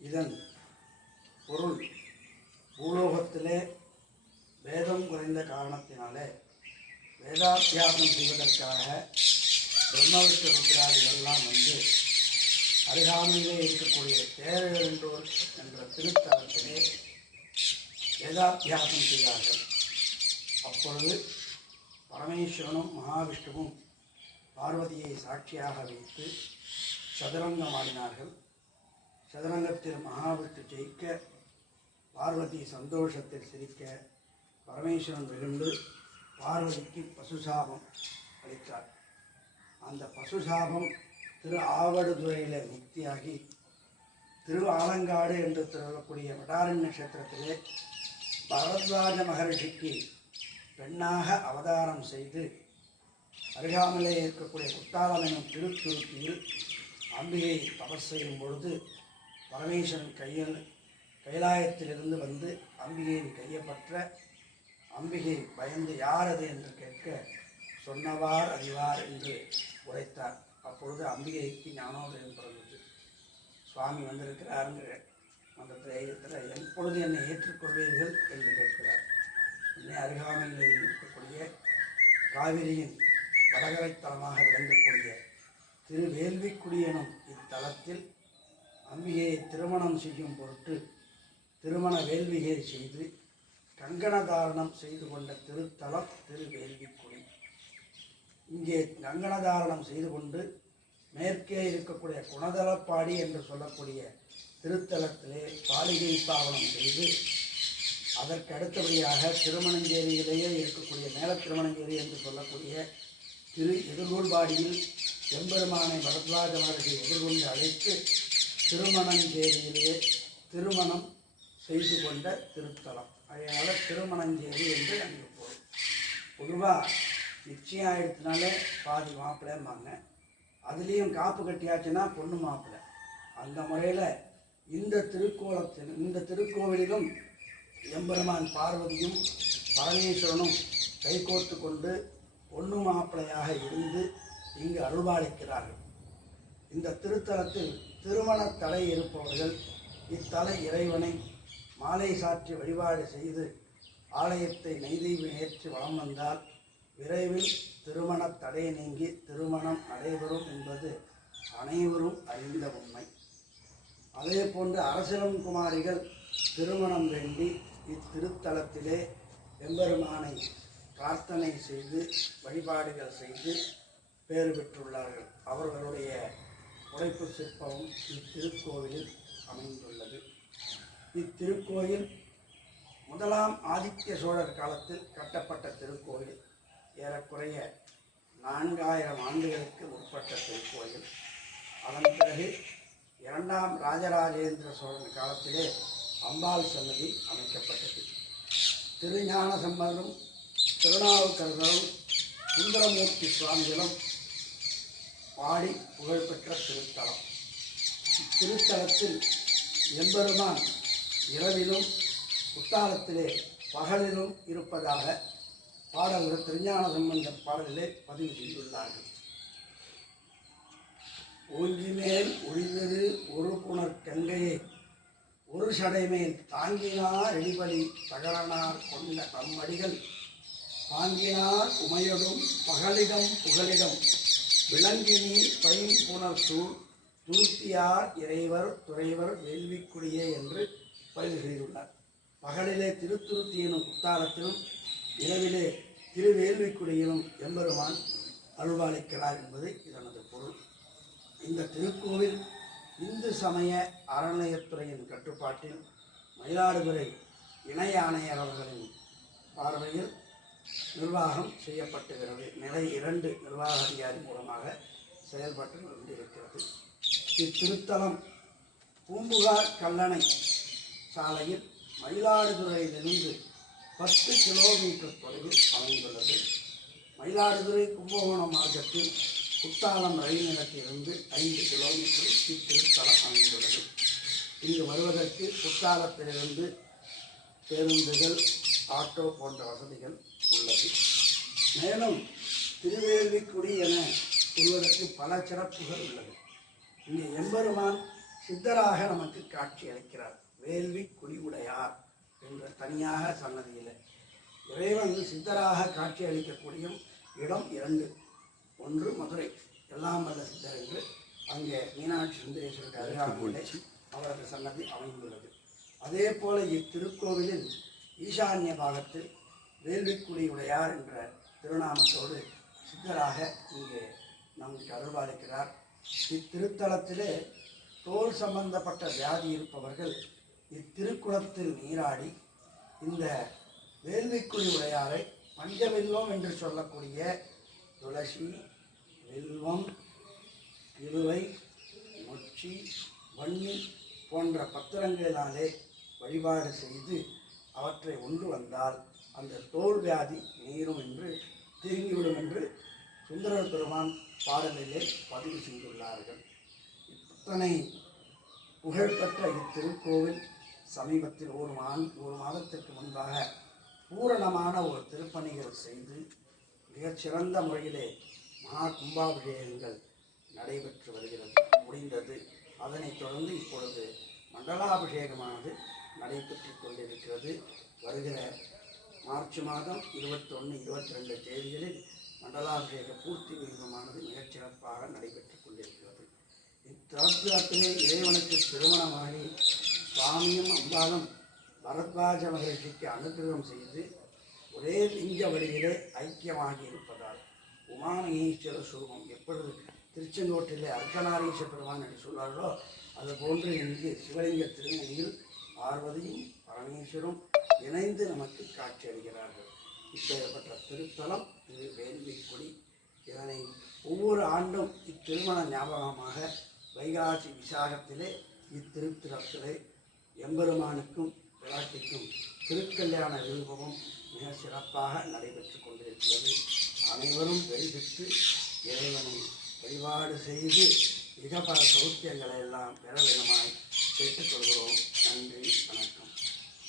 இதன் பொருள் பூலோகத்திலே வேதம் குறைந்த காரணத்தினாலே வேதாத்தியாசம் செய்வதற்காக பிரம்மவிஷ்ணு ருத்ராதிகள்லாம் வந்து அருகாமையிலே இருக்கக்கூடிய தேரழந்தோர் என்ற திருத்தலத்திலே வேதாத்தியாசம் செய்தார்கள். அப்பொழுது பரமேஸ்வரனும் மகாவிஷ்ணுவும் பார்வதியை சாட்சியாக வைத்து சதுரங்கம் ஆடினார்கள் சதுரங்கத்தில் மகாவிட்டு ஜெயிக்க பார்வதி சந்தோஷத்தில் சிரிக்க பரமேஸ்வரன் வெகுண்டு பார்வதிக்கு பசுசாபம் அளித்தார். அந்த பசுசாபம் திரு ஆவடுதுறையில் முக்தியாகி திரு ஆலங்காடு என்று சொல்லக்கூடிய வடாரண்ய நட்சத்திரத்திலே பரத்வாஜ மகர்ஷிக்கு பெண்ணாக அவதாரம் செய்து அருகாமலே இருக்கக்கூடிய குத்தாலம் எனும் திருத்துருத்தியில் அம்பிகை தபஸ் செய்யும் பொழுது பரமேஸ்வரன் கையில் கைலாயத்திலிருந்து வந்து அம்பிகையின் கையை பற்ற அம்பிகை பயந்து யார் அது என்று கேட்க சொன்னவார் அறிவார் என்று உரைத்தார். அப்பொழுது அம்பிகைக்கு ஞானோதயம் பிறந்தது. சுவாமி வந்திருக்கிறாருங்கிற அந்த தைரியத்தில் எப்பொழுது என்னை ஏற்றுக்கொள்வீர்கள் என்று கேட்கிறார். என்னை அருகாமையில் இருக்கக்கூடிய காவிரியின் வடகரை தலமாக விளங்கக்கூடிய திருவேல்விக்குடி எனும் இத்தலத்தில் அம்பிகையை திருமணம் செய்யும் பொருட்டு திருமண வேள்விகை செய்து கங்கண தாரணம் செய்து கொண்ட திருத்தலம் திருவேல்விக்குடி இங்கே கங்கண தாரணம் செய்து கொண்டு மேற்கே இருக்கக்கூடிய குணதலப்பாடி என்று சொல்லக்கூடிய திருத்தலத்திலே பாலிகை பாவனம் செய்து அதற்கு அடுத்தபடியாக திருமணஞ்சேரியிலேயே இருக்கக்கூடிய மேல திருமணஞ்சேரி என்று சொல்லக்கூடிய திரு எதிர்கூர்பாடியில் எம்பெருமானை பரத்வாஜ மகர்ஷி எதிர்கொண்டு அழைத்து திருமணஞ்சேரியிலே திருமணம் செய்து கொண்ட திருத்தலம். அதனால் திருமணஞ்சேரி என்று அங்கே போகும். பொதுவாக நிச்சயம் ஆயிடுத்தினாலே பாதி மாப்பிள்ளைம்பாங்க. அதுலேயும் காப்பு கட்டியாச்சுன்னா பொண்ணு மாப்பிள்ளை. அந்த முறையில் இந்த திருக்கோலத்தில் இந்த திருக்கோவிலிலும் எம்பெருமான் பார்வதியும் பரமேஸ்வரனும் கைகோர்த்து கொண்டு பொண்ணு மாப்பிள்ளையாக இருந்து இங்கு அருள்பாலிக்கிறார்கள். இந்த திருத்தலத்தில் திருமண தலை இருப்பவர்கள் இத்தலை இறைவனை மாலை சாற்றி வழிபாடு செய்து ஆலயத்தை நெய்தீபம் ஏற்றி வலம் வந்தால் விரைவில் திருமண தடை நீங்கி திருமணம் நடைபெறும் என்பது அனைவரும் அறிந்த உண்மை. அதே போன்று அரசிலம் குமாரிகள் திருமணம் வேண்டி இத்திருத்தலத்திலே எம்பெருமானை பிரார்த்தனை செய்து வழிபாடுகள் செய்து பேறு பெற்றுள்ளார்கள். அவர்களுடைய உழைப்பு சிற்பமும் இத்திருக்கோவிலில் அமைந்துள்ளது. இத்திருக்கோயில் முதலாம் ஆதித்ய சோழர் காலத்தில் கட்டப்பட்ட திருக்கோயில் ஏறக்குறைய நான்காயிரம் ஆண்டுகளுக்கு உட்பட்ட திருக்கோயில் அதன் பிறகு இரண்டாம் ராஜராஜேந்திர சோழன் காலத்திலே அம்பாள் சன்னதி அமைக்கப்பட்டது. திருஞான சம்பந்தரும் திருநாவுக்கரசரும் சுந்தரமூர்த்தி சுவாமிகளும் பாடி புகழ்பெற்ற திருத்தலம். இத்திருத்தலத்தில் எம்பெருமான் இரவிலும் குத்தாலத்திலே பகலிலும் இருப்பதாக பாடல்கள் திருஞான சம்பந்தர் பாடலிலே பதிவு செய்துள்ளார்கள். ஓங்கி ஒழிந்தது ஒரு புனர் கங்கையை ஒரு சடைமேல் தாங்கினார் எடிபலி தகரனார் கொண்ட தம்மடிகள். தாங்கினார் உமையடும் பகலிடம் புகலிடம். விலங்கினி பைம் புனர் துருத்தியார் இறைவர் துறைவர் வேள்விக்குடியே என்று பதிவு செய்துள்ளார் பகலிலே திருத்துருத்தி எனும் குத்தாரத்திலும் இரவிலே திருவேள்விக்குடியிலும் எம்பெருமான் அருள்வாளிக்கிறார் என்பது இதனது பொருள். இந்த திருக்கோவில் இந்து சமய அறநிலையத்துறையின் கட்டுப்பாட்டில் மயிலாடுதுறை இணை ஆணையர் அவர்களின் பார்வையில் நிர்வாகம் செய்யப்பட்டுகிறது நிலை இரண்டு நிர்வாக அதிகாரி மூலமாக செயல்பட்டு கொண்டிருக்கிறது. இத்திருத்தலம் பூம்புகார் கல்லணை சாலையில் மயிலாடுதுறையிலிருந்து பத்து கிலோமீட்டர் தொலைவில் அமைந்துள்ளது. மயிலாடுதுறை கும்பகோணம் மார்க்கத்தில் குத்தாலம் ரயில் நிலையத்திலிருந்து ஐந்து கிலோமீட்டர் இத்திருத்தலம் அமைந்துள்ளது. இங்கு வருவதற்கு குத்தாலத்திலிருந்து பேருந்துகள் ஆட்டோ போன்ற வசதிகள் உள்ளது. மேலும் திருவேள்விக்குடி என சொல்வதற்கு பல சிறப்புகள் உள்ளது. இங்கே எம்பெருமான் சித்தராக நமக்கு காட்சி அளிக்கிறார். வேள்வி குடிவுடையார் என்ற தனியாக சன்னதியில். இறைவன் சித்தராக காட்சி அளிக்கக்கூடிய இடம் இரண்டு. ஒன்று மதுரை. எல்லாம் வல்ல சித்தர் என்று அங்கே மீனாட்சி சுந்தரேஸ்வரருக்கு அருகாமையிலே அவரது சன்னதி அமைந்துள்ளது. அதே போல இத்திருக்கோவிலில் ஈசான்ய பாகத்தில் வேள்விக்குடியுடையார் என்ற திருநாமத்தோடு சித்தராக இங்கே நமக்கு அருள்பாலிக்கிறார். இத்திருத்தலத்திலே தோல் சம்பந்தப்பட்ட வியாதி இருப்பவர்கள் இத்திருக்குளத்தில் நீராடி இந்த வேள்விக்குழி உடையாரை பஞ்சவில்வம் என்று சொல்லக்கூடிய துளசி வில்வம் இழுவை மொச்சி வன்னி போன்ற பத்திரங்களினாலே வழிபாடு செய்து அவற்றை ஒன்று வந்தால் அந்த தோல் வியாதி நீரும் என்று தீங்கிவிடும் என்று சுந்தர பெருமான் பாடலிலே பதிவு செய்துள்ளார்கள். இத்தனை புகழ்பெற்ற இத்திருக்கோவில் சமீபத்தில் ஒரு மா ஒரு மாதத்திற்கு முன்பாக பூரணமான ஒரு திருப்பணிகள் செய்து மிகச்சிறந்த முறையிலே மகா கும்பாபிஷேகங்கள் நடைபெற்று வருகிறது முடிந்தது. அதனைத் தொடர்ந்து இப்பொழுது மண்டலாபிஷேகமானது நடைபெற்று கொண்டிருக்கிறது. வருகிற மார்ச் மாதம் இருபத்தொன்று இருபத்தி ரெண்டு தேதிகளில் மண்டலாபிஷேக பூர்த்தி விகிதமானது மிகச்சிறப்பாக நடைபெற்றுக் கொண்டிருக்கிறது. இத்தலத்திலே இறைவனுக்கு திருமணமாகி சுவாமியும் அம்பாலும் பரத்வாஜ மகிழ்ச்சிக்கு அனுகிரகம் செய்து ஒரே லிங்க வழியிலே ஐக்கியமாகி இருப்பதால் உமாமகேஸ்வர சுரூபம் எப்பொழுது திருச்செங்கோட்டிலே அர்த்தநாரீச பெருமான் என்று சொல்வார்களோ அதுபோன்று இங்கு சிவலிங்க திருமணியில் பார்வதியும் பரமேஸ்வரும் இணைந்து நமக்கு காட்சியளிக்கிறார்கள். இப்பேற்பட்ட திருத்தலம் திரு வேள்விக்குடி இதனை ஒவ்வொரு ஆண்டும் இத்திருமண ஞாபகமாக வைகாசி விசாகத்திலே இத்திருத்தலத்திலே எம்பெருமானுக்கும் விளாட்டிக்கும் திருக்கல்யாண விருப்பமும் மிக சிறப்பாக நடைபெற்று கொண்டிருக்கிறது. அனைவரும் வெளிபெற்று இறைவனை வழிபாடு செய்து மிக பல சௌக்கியங்களை எல்லாம் பெற வேணுமாய் கேட்டுக்கொள்கிறோம். நன்றி வணக்கம்.